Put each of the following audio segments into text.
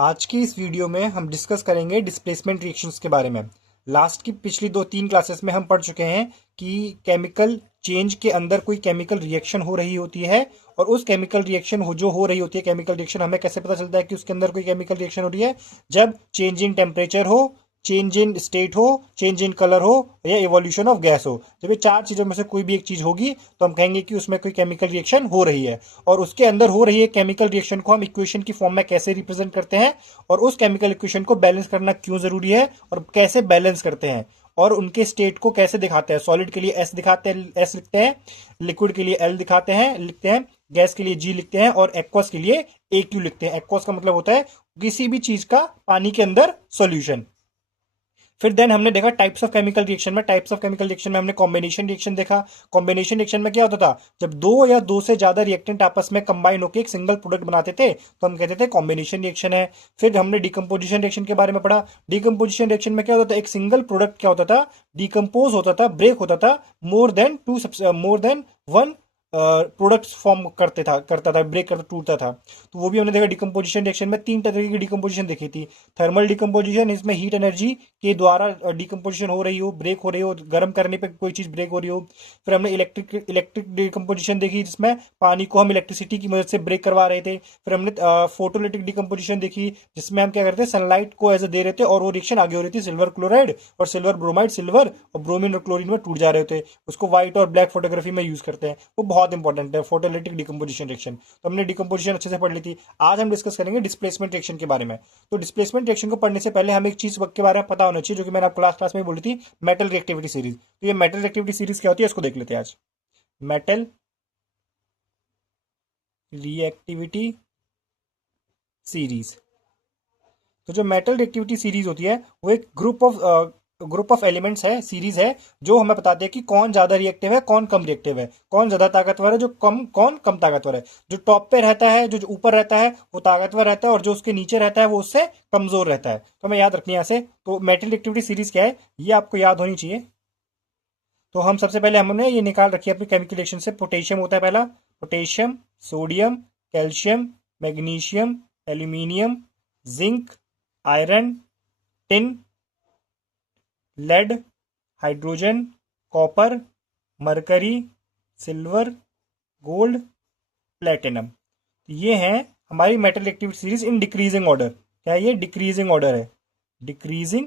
आज की इस वीडियो में हम डिस्कस करेंगे डिस्प्लेसमेंट रिएक्शंस के बारे में। लास्ट की पिछली 2-3 क्लासेस में हम पढ़ चुके हैं कि केमिकल चेंज के अंदर कोई केमिकल रिएक्शन हो रही होती है और उस केमिकल रिएक्शन जो हो रही होती है केमिकल रिएक्शन, हमें कैसे पता चलता है कि उसके अंदर कोई केमिकल रिएक्शन हो रही है। जब चेंज इन टेम्परेचर हो, चेंज इन स्टेट हो, चेंज इन कलर हो या इवोल्यूशन ऑफ गैस हो। जब ये 4 चीजों में से कोई भी एक चीज होगी तो हम कहेंगे कि उसमें कोई केमिकल रिएक्शन हो रही है। और उसके अंदर हो रही है केमिकल रिएक्शन को हम इक्वेशन की फॉर्म में कैसे रिप्रेजेंट करते हैं और उस केमिकल इक्वेशन को बैलेंस करना क्यों जरूरी है और कैसे बैलेंस करते हैं और उनके स्टेट को कैसे दिखाते हैं। सॉलिड के लिए एस दिखाते हैं, एस लिखते हैं। लिक्विड के लिए एल दिखाते हैं, लिखते हैं। गैस के लिए जी लिखते हैं और एक्वस के लिए ए क्यू लिखते हैं। एक्वस का मतलब होता है किसी भी चीज का पानी के अंदर सॉल्यूशन। फिर देन हमने देखा टाइप्स ऑफ केमिकल रिएक्शन में। टाइप्स ऑफ केमिकल रिएक्शन में हमने कॉम्बिनेशन रिएक्शन देखा। कॉम्बिनेशन रिएक्शन में क्या होता था, जब दो या दो से ज्यादा रिएक्टेंट आपस में कंबाइन होकर एक सिंगल प्रोडक्ट बनाते थे तो हम कहते थे कॉम्बिनेशन रिएक्शन है। फिर हमने डिकम्पोजिशन रिएक्शन के बारे में पढ़ा। डिकम्पोजिशन रिएक्शन में क्या होता था, एक सिंगल प्रोडक्ट क्या होता था, डिकम्पोज होता था, ब्रेक होता था, more than one products form करता था, ब्रेक करता टूटता था। तो वो भी हमने देखा। डिकम्पोजिशन रिएक्शन में 3 तरह की डिकम्पोजिशन देखी थी। थर्मल डिकम्पोजिशन, इसमें हीट एनर्जी के द्वारा डिकम्पोजिशन हो रही हो, ब्रेक हो रही हो, गर्म करने पे कोई चीज ब्रेक हो रही हो। फिर हमने इलेक्ट्रिक डिकम्पोजिशन देखी जिसमें पानी को हम इलेक्ट्रिसिटी की मदद से ब्रेक करवा रहे थे। फिर हमने फोटोलिटिक डिकम्पोजिशन देखी जिसमें हम क्या करते हैं, सनलाइट को एज ए दे रहे थे और वो रिएक्शन आगे हो रही थी। सिल्वर क्लोराइड और सिल्वर ब्रोमाइड, सिल्वर और ब्रोमीन और क्लोरीन में टूट जा रहे थे। उसको व्हाइट और ब्लैक फोटोग्राफी में यूज करते हैं, वो बहुत इंपॉर्टेंट है फोटोलिटिक डिकम्पोजिशन रिएक्शन। तो हमने डिकम्पोजिशन अच्छे से पढ़ ली थी। आज हम डिस्कस करेंगे डिस्प्लेसमेंट रिएक्शन के बारे में। तो डिस्प्लेसमेंट रिएक्शन को पढ़ने से पहले हमें एक चीज के बारे में पता होना चाहिए जो कि मैंने आपको लास्ट क्लास में बोली थी, मेटल रिएक्टिविटी सीरीज। तो ये मेटल रिएक्टिविटी सीरीज क्या होती है इसको देख लेते हैं आज। Metal reactivity series. तो जो मेटल रिएक्टिविटी सीरीज होती है वो एक ग्रुप ऑफ एलिमेंट्स है, सीरीज है, जो हमें बताते हैं कि कौन ज्यादा रिएक्टिव है, कौन कम रिएक्टिव है, कौन ज्यादा ताकतवर है, कौन कम ताकतवर है। जो टॉप पे रहता है, जो ऊपर रहता है वो ताकतवर रहता है और जो उसके नीचे रहता है वो उससे कमजोर रहता है। तो हमें याद रखनी है यहाँ से। तो मेटल रिएक्टिविटी सीरीज क्या है ये आपको याद होनी चाहिए। तो हम सबसे पहले हमने ये निकाल रखी है अपनी केमिकल रिएक्शन से। पोटेशियम होता है पहला, potassium, sodium, calcium, magnesium, aluminium, zinc, iron, tin, lead, hydrogen, copper, mercury, silver, gold, platinum. ये हैं हमारी metal reactivity series in decreasing order. क्या है ये? डिक्रीजिंग ऑर्डर है। डिक्रीजिंग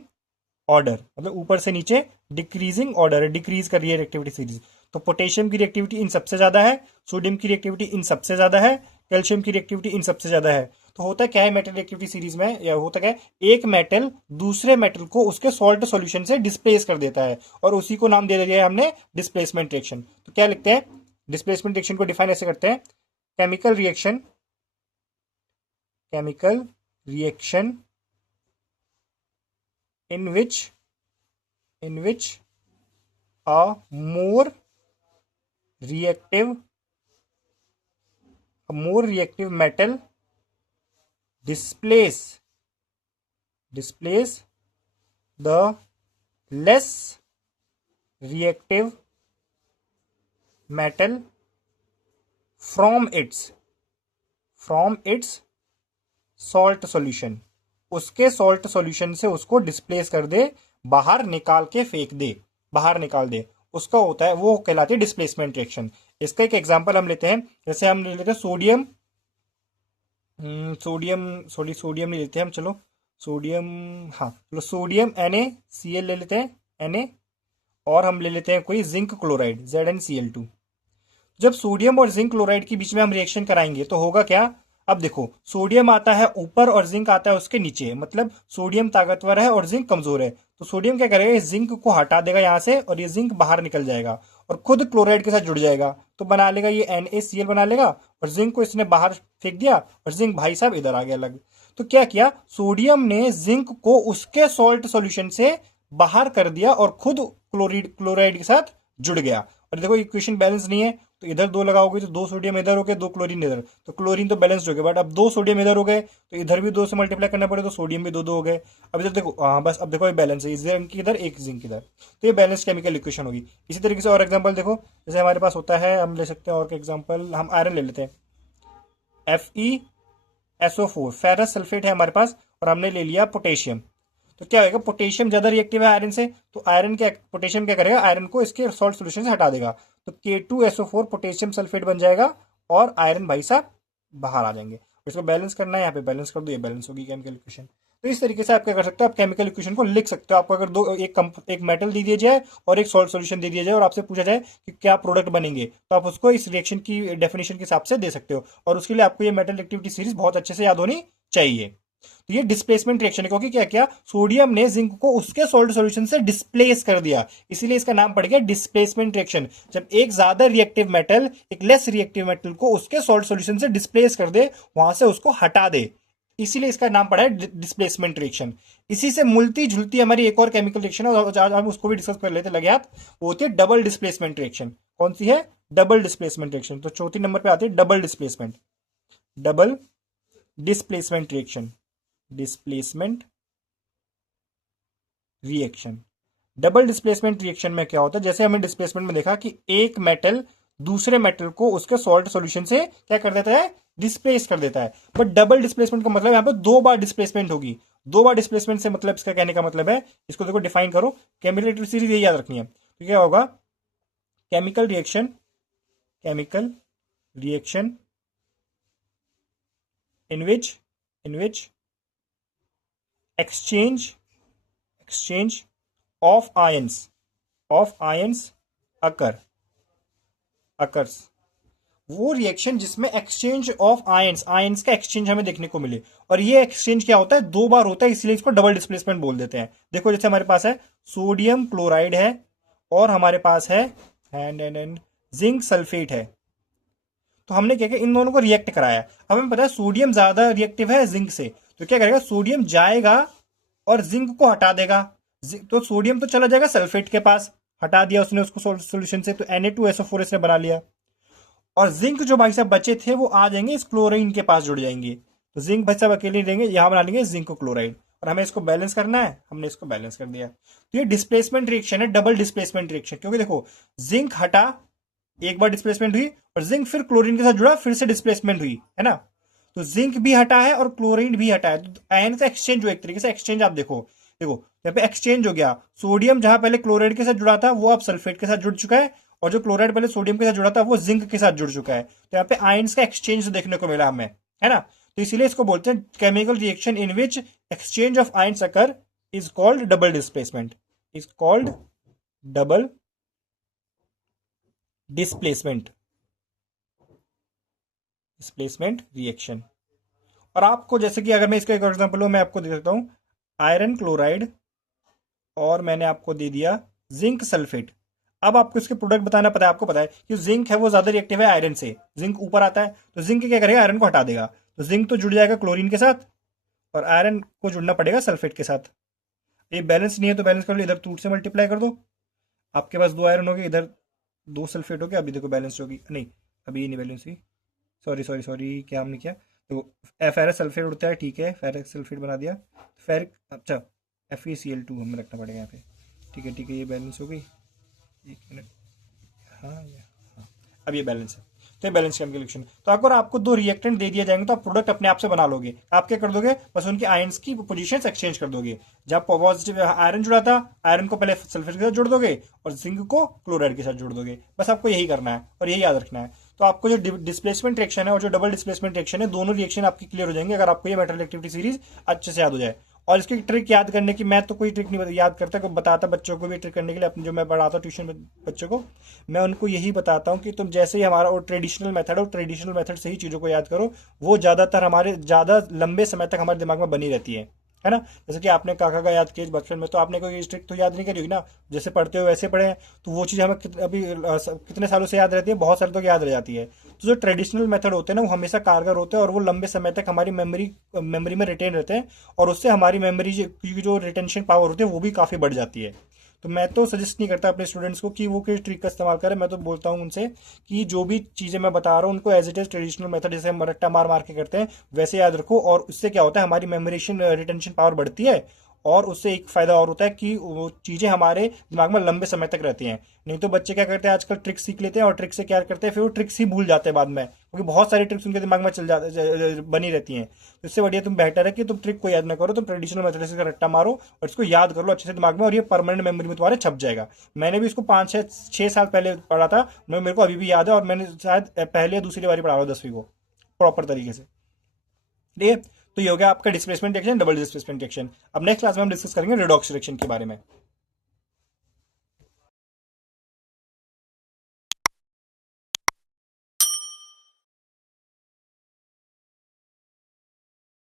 ऑर्डर मतलब ऊपर से नीचे डिक्रीजिंग ऑर्डर है, डिक्रीज कर रही है रिएक्टिविटी सीरीज। तो पोटेशियम की रिएक्टिविटी इन सबसे ज्यादा है, सोडियम की रिएक्टिविटी इन सबसे ज्यादा है, कैल्शियम की रिएक्टिविटी इन सबसे ज्यादा है। तो होता क्या है मेटल रिएक्टिविटी सीरीज में, या होता क्या है, एक मेटल दूसरे मेटल को उसके सॉल्ट सॉल्यूशन से डिस्प्लेस कर देता है और उसी को नाम दे दिया है हमने डिस्प्लेसमेंट रिएक्शन। तो क्या लिखते हैं, डिस्प्लेसमेंट रिएक्शन को डिफाइन ऐसे करते हैं, chemical reaction in which a more reactive metal displace the less reactive metal from its salt solution. उसके सॉल्ट सॉल्यूशन से उसको डिस्प्लेस कर दे, बाहर निकाल के फेंक दे, बाहर निकाल दे, उसका होता है, वो कहलाती है डिस्प्लेसमेंट रिएक्शन। इसका एक एग्जांपल हम लेते हैं, जैसे हम ले लेते हैं सोडियम, सोडियम नहीं लेते हम, चलो सोडियम, हाँ चलो सोडियम NaCl ले लेते हैं, Na। और हम ले लेते हैं कोई जिंक क्लोराइड, ZnCl2। जब सोडियम और जिंक क्लोराइड के बीच में हम रिएक्शन कराएंगे तो होगा क्या, अब देखो सोडियम आता है ऊपर और जिंक आता है उसके नीचे, मतलब सोडियम ताकतवर है और जिंक कमजोर है। तो सोडियम क्या करेगा, इस जिंक को हटा देगा यहां से और ये जिंक बाहर निकल जाएगा और खुद क्लोराइड के साथ जुड़ जाएगा। तो बना लेगा ये NaCl बना लेगा और जिंक को इसने बाहर फेंक दिया और जिंक भाई साहब इधर आ गया अलग। तो क्या किया, सोडियम ने जिंक को उसके सॉल्ट सॉल्यूशन से बाहर कर दिया और खुद क्लोराइड के साथ जुड़ गया। और देखो इक्वेशन बैलेंस नहीं है तो इधर 2 लगाओगे तो 2 सोडियम इधर हो गए, 2 क्लोरीन इधर, तो क्लोरीन तो बैलेंस हो गया। बट अब 2 सोडियम इधर हो गए तो इधर भी 2 से मल्टीप्लाई करना पड़े तो सोडियम भी 2 हो गए। अब इधर देखो, हाँ बस अब देखो ये बैलेंस है, जिंक इधर एक जिंक इधर, तो ये बैलेंस केमिकल इक्वेशन होगी। इसी तरीके से और एग्जाम्पल देखो, जैसे हमारे पास होता है, हम ले सकते हैं और एग्जाम्पल, हम आयरन ले लेते हैं, SO4, फेरस सल्फेट है हमारे पास, और हमने ले लिया पोटेशियम। तो क्या होगा, पोटेशियम ज्यादा रिएक्टिव है आयरन से, तो आयरन क्या, पोटेशियम क्या करेगा, आयरन को इसके सॉल्ट सोल्यूशन से हटा देगा, तो K2SO4 पोटेशियम सल्फेट बन जाएगा, और आयरन भाई साहब बाहर आ जाएंगे। इसको बैलेंस करना है, यहाँ पे बैलेंस कर दो, ये बैलेंस होगी केमिकल इक्वेशन। तो इस तरीके से आप क्या कर सकते हो, आप केमिकल इक्वेशन को लिख सकते हो। आपको अगर एक मेटल दे दिया जाए और एक सॉल्ट सॉल्यूशन दे दिया जाए और आपसे पूछा जाए कि क्या प्रोडक्ट बनेंगे, तो आप उसको इस रिएक्शन की डेफिनेशन के हिसाब से दे सकते हो, और उसके लिए आपको ये मेटल एक्टिविटी सीरीज बहुत अच्छे से याद होनी चाहिए। तो ये डिस्प्लेसमेंट रिएक्शन है, क्योंकि क्या किया, सोडियम ने जिंक को उसके सॉल्ट सॉल्यूशन से डिस्प्लेस कर दिया, इसीलिए इसका नाम पड़ गया डिस्प्लेसमेंट रिएक्शन। जब एक ज्यादा रिएक्टिव मेटल एक लेस रिएक्टिव मेटल को उसके सॉल्ट सॉल्यूशन से डिस्प्लेस कर दे, वहां से उसको हटा दे, इसीलिए इसका नाम पड़ा है डिस्प्लेसमेंट रिएक्शन। इसी से मिलती जुलती हमारी एक और केमिकल रिएक्शन है, और आज हम उसको भी डिस्कस कर लेते लगे आप, वो होती है डबल डिस्प्लेसमेंट रिएक्शन। कौन सी है, डबल डिस्प्लेसमेंट रिएक्शन। तो चौथी नंबर पे आती है double displacement, double displacement reaction, displacement reaction. Double displacement reaction में क्या होता है, जैसे हमने डिस्प्लेसमेंट में देखा कि एक मेटल दूसरे मेटल को उसके सॉल्ट सॉल्यूशन से क्या कर देता है, डिस्प्लेस कर देता है। बट डबल डिस्प्लेसमेंट का मतलब यहां पर दो बार डिस्प्लेसमेंट होगी। दो बार डिस्प्लेसमेंट से मतलब इसका कहने का मतलब है, इसको देखो डिफाइन करो, केमिकल सीरीज यही याद रखनी है। तो क्या होगा, chemical reaction, chemical reaction in which exchange of ions occurs। वो रिएक्शन जिसमें एक्सचेंज ऑफ आयंस का एक्सचेंज हमें देखने को मिले, और ये एक्सचेंज क्या होता है, दो बार होता है, इसलिए इसको डबल डिस्प्लेसमेंट बोल देते हैं। देखो जैसे हमारे पास है सोडियम क्लोराइड है, और हमारे पास है जिंक सल्फेट है। तो हमने क्या किया, इन दोनों को रिएक्ट कराया। अब हमें पता है सोडियम ज्यादा रिएक्टिव है जिंक से, तो क्या करेगा, सोडियम जाएगा और जिंक को हटा देगा। तो सोडियम तो चला जाएगा सल्फेट के पास, हटा दिया उसने उसको सॉल्यूशन से, तो Na2SO4 इसने बना लिया। और जिंक जो भाई साहब बचे थे वो आ जाएंगे इस क्लोरीन के पास जुड़ जाएंगे, तो जिंक भाई साहब अकेले नहीं रहेंगे, यहां बना लेंगे जिंक क्लोराइड, और हमें इसको बैलेंस करना है, हमने इसको बैलेंस कर दिया। तो ये डिस्प्लेसमेंट रिएक्शन है, डबल डिस्प्लेसमेंट रिएक्शन, क्योंकि देखो जिंक हटा, एक बार डिस्प्लेसमेंट हुई, और जिंक फिर क्लोरीन के साथ जुड़ा, फिर से डिस्प्लेसमेंट हुई, है ना। तो जिंक भी हटा है और क्लोरीन भी हटा है, तो आयन का एक्सचेंज हो, एक तरीके से एक्सचेंज। आप देखो देखो यहाँ पे एक्सचेंज हो गया, सोडियम जहां पहले क्लोराइड के साथ जुड़ा था वो अब सल्फेट के साथ जुड़ चुका है, और जो क्लोराइड पहले सोडियम के साथ जुड़ा था वो जिंक के साथ जुड़ चुका है। तो यहाँ पे आयंस का एक्सचेंज देखने को मिला हमें, है ना। तो इसीलिए इसको बोलते हैं chemical reaction in which exchange of ions occur is called double displacement, is called double displacement, displacement reaction. और आपको जैसे कि अगर मैं इसका एक एग्जांपल हो, मैं आपको दे सकता हूं आयरन क्लोराइड, और मैंने आपको दे दिया जिंक सल्फेट। अब आपको इसके प्रोडक्ट बताना पता है, आपको पता है कि जिंक है वो ज्यादा रिएक्टिव है आयरन से, जिंक ऊपर आता है, तो जिंक क्या करेगा, आयरन को हटा देगा, तो जिंक तो जुड़ जाएगा क्लोरीन के साथ, और आयरन को जुड़ना पड़ेगा सल्फेट के साथ। ये बैलेंस नहीं है तो बैलेंस कर लो, इधर 2 से मल्टीप्लाई कर दो, आपके पास 2 आयरन हो गए, इधर 2 सल्फेट हो गया। अभी देखो बैलेंस होगी, नहीं अभी ये नहीं बैलेंस हुई, सॉरी क्या हमने किया, तो फेरस सल्फेट उड़ता है, ठीक है, फेरस सल्फेट बना दिया, फेरिक, अच्छा FeCl2 हमें रखना पड़ेगा यहाँ पे, ठीक है, ये बैलेंस हो गई, एक मिनट, हाँ हाँ, अब ये बैलेंस है। तो ये बैलेंस कैलकुलेशन। तो अगर आपको दो रिएक्टेंट दे दिया जाएंगे तो आप प्रोडक्ट अपने आप से बना लोगे। आप क्या कर दोगे, बस उनकी आयंस की पोजीशंस एक्सचेंज कर दोगे। जब पॉजिटिव आयरन जुड़ा था, आयरन को पहले सल्फेट के साथ जोड़ दोगे और जिंक को क्लोराइड के साथ जोड़ दोगे। बस आपको यही करना है और यही याद रखना है। तो आपको जो डिस्प्लेसमेंट रिएक्शन है और जो डबल डिस्प्लेसमेंट रिएक्शन है, दोनों रिएक्शन आपकी क्लियर हो जाएंगे अगर आपको ये मेटल एक्टिविटी सीरीज अच्छे से याद हो जाए। और इसकी ट्रिक याद करने की, मैं तो कोई ट्रिक नहीं याद करता, को बताता बच्चों को भी ट्रिक करने के लिए, अपने जो मैं पढ़ाता हूँ ट्यूशन बच्चों को, मैं उनको यही बताता हूँ कि तुम जैसे ही हमारा वो ट्रेडिशनल मेथड हो, ट्रेडिशनल मेथड से ही चीज़ों को याद करो, वो ज़्यादातर हमारे ज़्यादा लंबे समय तक हमारे दिमाग में बनी रहती है ना। जैसे कि आपने काका का याद किया बचपन में, तो आपने कोई ट्रिक तो याद नहीं करी होगी ना, जैसे पढ़ते हो वैसे पढ़े हैं, तो वो चीज़ हमें अभी कितने सालों से याद रहती है, बहुत सालों तक याद रह जाती है। तो जो ट्रेडिशनल मेथड होते हैं ना, वो हमेशा कारगर होते हैं और वो लंबे समय तक हमारी मेमोरी में रिटेन रहते हैं, और उससे हमारी मेमोरी की जो रिटेंशन पावर होती है वो भी काफ़ी बढ़ जाती है। तो मैं तो सजेस्ट नहीं करता अपने स्टूडेंट्स को कि वो किस ट्रिक का इस्तेमाल करें। मैं तो बोलता हूँ उनसे कि जो भी चीज़ें मैं बता रहा हूँ उनको as it is traditional method, जैसे हम रट्टा मार मार के करते हैं, वैसे याद रखो। और उससे क्या होता है, हमारी मेमोरेशन रिटेंशन पावर बढ़ती है, और उससे एक फायदा और होता है कि वो चीजें हमारे दिमाग में लंबे समय तक रहती हैं। नहीं तो बच्चे क्या करते हैं आजकल, ट्रिक सीख लेते हैं और ट्रिक से क्या करते हैं, फिर वो ट्रिक्स ही भूल जाते हैं बाद में, क्योंकि बहुत सारी ट्रिक्स उनके दिमाग में चल जाते बनी रहती हैं। तो इससे बढ़िया तुम बेहतर है कि तुम ट्रिक को याद ना करो, तुम ट्रेडिशनल मेथड से रट्टा मारो और इसको याद कर लो अच्छे से दिमाग में, और ये परमानेंट मेमोरी में तुम्हारे छप जाएगा। मैंने भी इसको 5 6 साल पहले पढ़ा था, मेरे को अभी भी याद है, और मैंने शायद पहले या दूसरी बारी पढ़ा हुआ 10वीं को प्रॉपर तरीके से। ठीक है, तो ये हो गया आपका displacement reaction, double displacement reaction. अब नेक्स्ट क्लास में हम डिस्कस करेंगे रेडॉक्स रिएक्शन के बारे में।